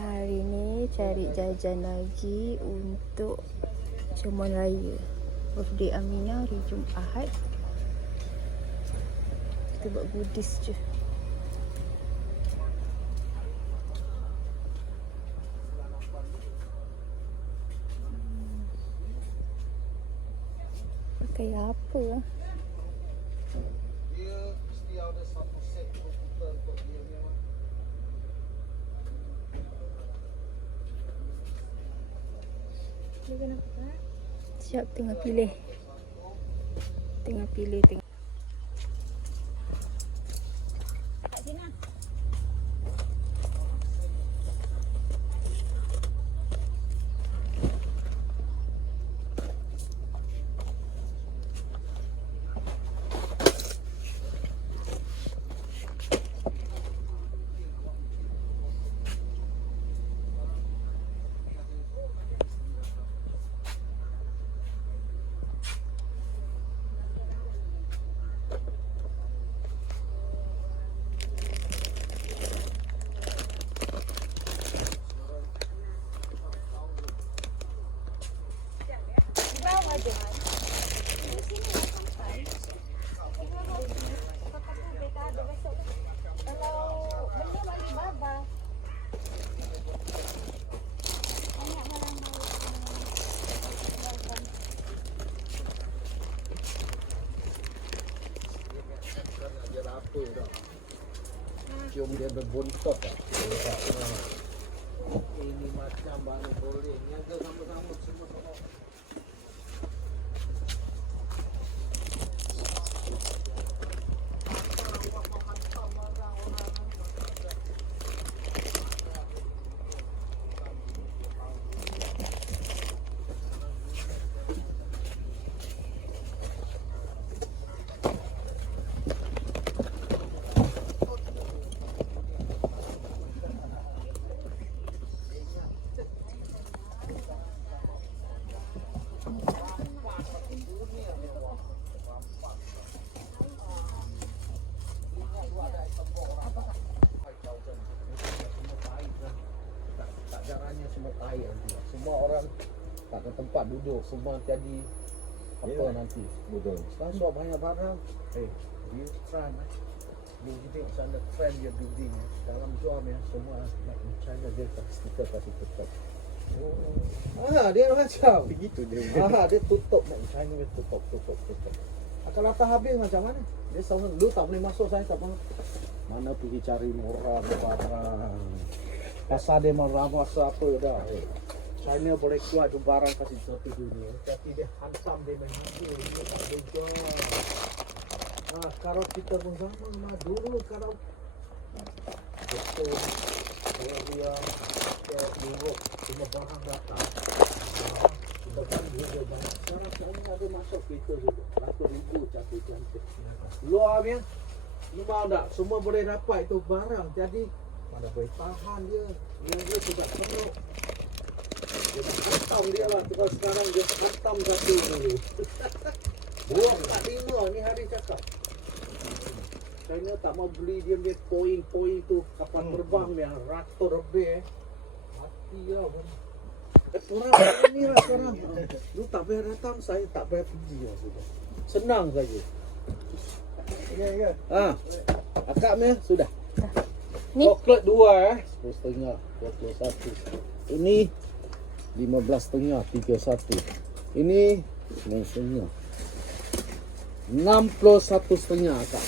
Hari ni cari jajan lagi untuk jamuan raya birthday Aminah hari Jumaat. Kita buat goodies je. Pakai apa lah? Dia mesti ada satu set komputer untuk dia ni. Siap, tengah pilih. Tengah pilih. Dia apa dah. Cium dia berbontot tak? Ini macam baru boleh. Niaga sama-sama semua sama. Caranya semua air nanti. Semua orang tak ada tempat duduk, semua jadi apa nanti. Betul. Sekarang suap banyak barang. You try you tengok sana trend dia building dalam Juam semua nak China dia stiker kasih tutup. Dia macam begitu dia. Dia tutup nak China dia tutup. Kalau tak habis macam mana? Dia selalu lu tak boleh masuk, saya tak boleh. Mana pergi cari murah barang. Pasal dia meramas apa dah. China boleh keluar tu barang kasih satu dunia. Tapi dia hantam dia menghijau. Dia tak boleh jual. Kalau kita pun sama dulu kalau betul dia Europe semua barang datang. Kita kan juga banyak. Sekarang ada masuk kita juga. 100,000 cantik. Luarnya lu mau tak? Semua boleh dapat itu barang. Jadi mana boleh tahan dia. Dia juga penuh. Dia hantam dia lah. Terus sekarang dia hantam satu dulu. Buang 45 ni hari cakap. China tak mau beli dia punya poin tu kapal terbang yang ratus lebih mati lah. Orang ni lah sekarang. Lu tak payah datang, saya tak payah pergi lah sudah. Senang saja. Ya. Akaknya sudah. Ni? Coklat 2 10,5 21. Ini 15,5 31. Ini 9,5 61,5 akak.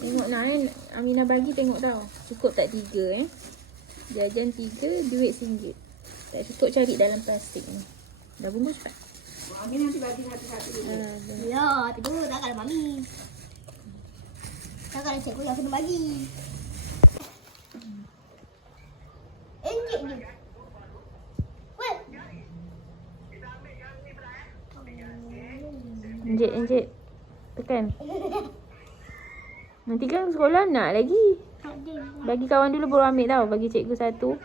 Tengok nak Aminah bagi tengok tau. Cukup tak 3 Jajan 3, duit RM1. Tak cukup cari dalam plastik ni. Dah bungkus cepat. Aminah nanti bagi satu-satu dulu. Ya, tu tak kalau mami. Tak kalau cikgu yang kena bagi. Enjik ni. Weh. Enjek. Tekan. Nanti kan sekolah nak lagi. Bagi kawan dulu baru ambil tau. Bagi cikgu satu.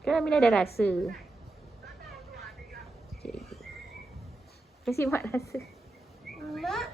Kan Aminah ada rasa. Cikgu. Kasih mak rasa. Mak,